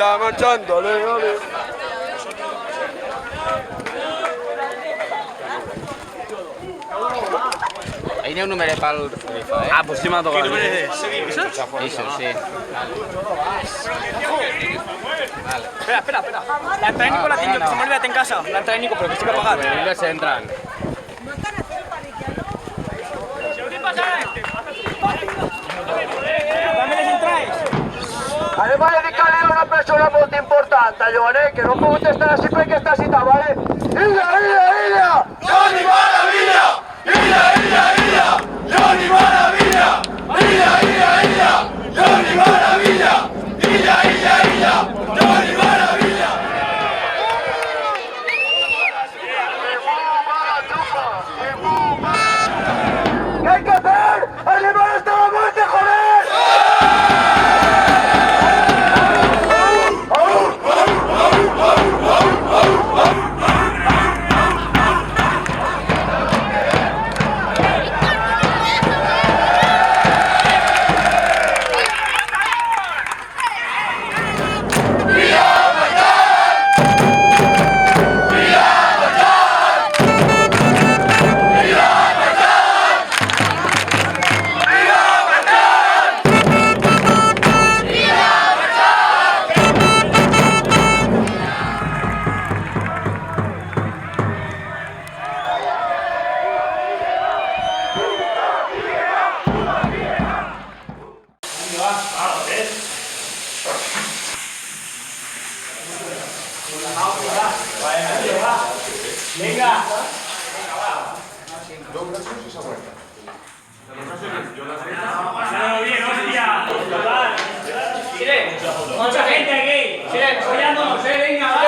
La marchando, ole. Ahí n'hi ha un numeret pel rifa, eh? Ah, pues sí m'ha tocat. Quin número és? Eso, sí. Vale. Espera. La entrada de Nico la tengo, que se me olvidó en casa. La entrada de Nico, pero que estoy que pagar. Pues ellos entran. Dame les entradas. Además, dedicarle a una persona muy importante, Joan, que no puedo estar así porque está cita, ¿vale? ¡Illa! ¡Johnny Maravilla! ¡Illa! ¡Johnny Maravilla! ¡Illa! ¡Johnny Maravilla! ¡Illa! ¡Johnny Maravilla! ¿Qué hay que hacer? ¡Animal hasta la muerte, joder! Venga. Bien, hostia. Mucha gente aquí. Apoyándonos, venga, va.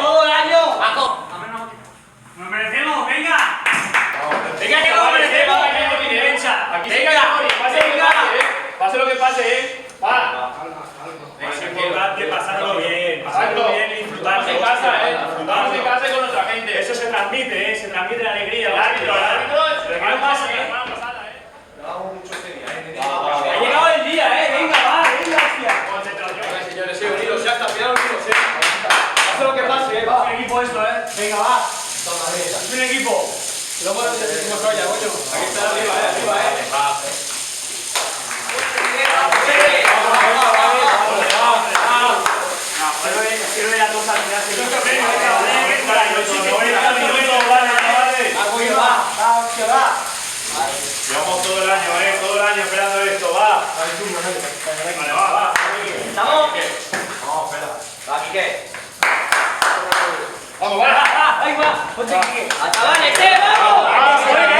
Todo el año. Nos merecemos, venga. Venga, que nos merecemos. Venga, pase lo que pase, Va. Es importante pasarlo bien y disfrutar de casa, disfrutar de casa con nuestra gente. Eso se transmite, la alegría. El árbitro, ¿qué pasa, Ha llegado el día, venga, hostia. Concentración. Venga, señores, unidos, ya está, cuidado, unidos, Pase lo que pase, va. Es un equipo esto, venga, va. Es un equipo. Luego nos decimos olla, coño. Aquí está arriba, Quiero ver a todos al final. Llevamos todo el año esperando esto, va. Vale, va. ¿Estamos? Vamos, espera. Va, Quique. Vamos, va. Ahí va. Ponte, Quique. ¡Hasta vale, vamos!